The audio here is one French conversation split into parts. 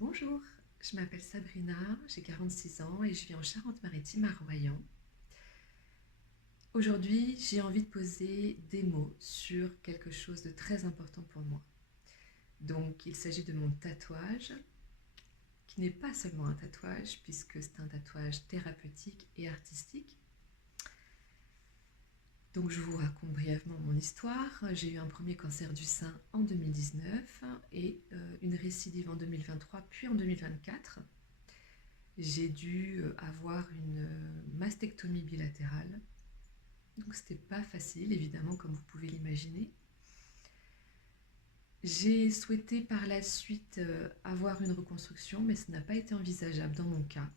Bonjour, je m'appelle Sabrina, j'ai 46 ans et je vis en Charente-Maritime à Royan. Aujourd'hui, j'ai envie de poser des mots sur quelque chose de très important pour moi. Donc, il s'agit de mon tatouage, qui n'est pas seulement un tatouage, puisque c'est un tatouage thérapeutique et artistique. Donc, je vous raconte brièvement mon histoire. J'ai eu un premier cancer du sein en 2019 et une récidive en 2023, puis en 2024. J'ai dû avoir une mastectomie bilatérale. Donc c'était pas facile, évidemment, comme vous pouvez l'imaginer. J'ai souhaité par la suite avoir une reconstruction, mais ce n'a pas été envisageable dans mon cas.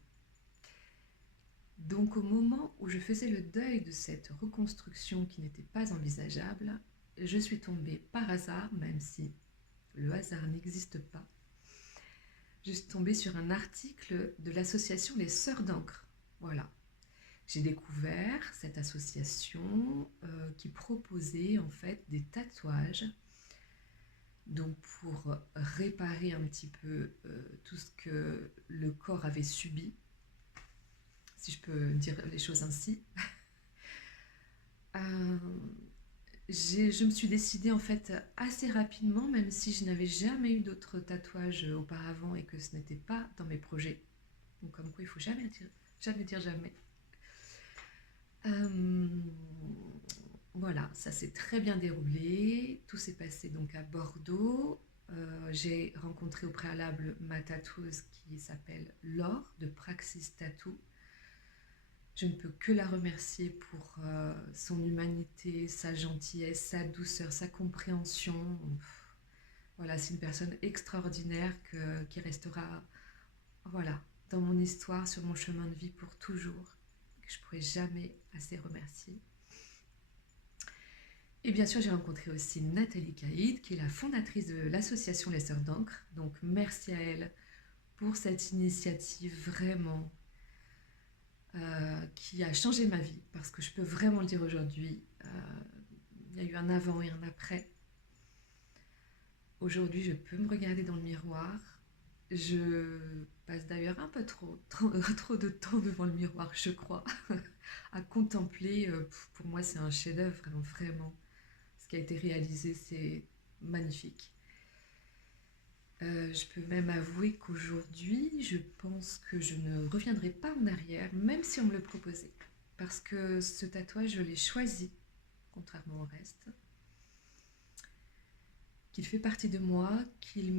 Donc au moment où je faisais le deuil de cette reconstruction qui n'était pas envisageable, je suis tombée par hasard, même si le hasard n'existe pas, je suis tombée sur un article de l'association Les Sœurs d'Ancre. Voilà. J'ai découvert cette association qui proposait en fait des tatouages, donc pour réparer un petit peu tout ce que le corps avait subi, si je peux dire les choses ainsi. Euh, je me suis décidée en fait assez rapidement, même si je n'avais jamais eu d'autres tatouages auparavant et que ce n'était pas dans mes projets. Donc comme quoi il ne faut jamais dire jamais. Euh, voilà, ça s'est très bien déroulé. Tout s'est passé donc à Bordeaux. J'ai rencontré au préalable ma tatoueuse qui s'appelle Laure de Praxis Tattoo. Je ne peux que la remercier pour son humanité, sa gentillesse, sa douceur, sa compréhension. Voilà, c'est une personne extraordinaire qui restera, voilà, dans mon histoire, sur mon chemin de vie pour toujours, que je ne pourrai jamais assez remercier. Et bien sûr, j'ai rencontré aussi Nathalie Caïd, qui est la fondatrice de l'association Les Sœurs d'Ancre. Donc merci à elle pour cette initiative vraiment qui a changé ma vie, parce que je peux vraiment le dire aujourd'hui, il y a eu un avant et un après. Aujourd'hui, je peux me regarder dans le miroir. Je passe d'ailleurs un peu trop de temps devant le miroir, je crois, à contempler. Pour moi, c'est un chef-d'œuvre, vraiment, vraiment. Ce qui a été réalisé, c'est magnifique. Je peux même avouer qu'aujourd'hui, je pense que je ne reviendrai pas en arrière, même si on me le proposait. Parce que ce tatouage, je l'ai choisi, contrairement au reste. Qu'il fait partie de moi, qu'il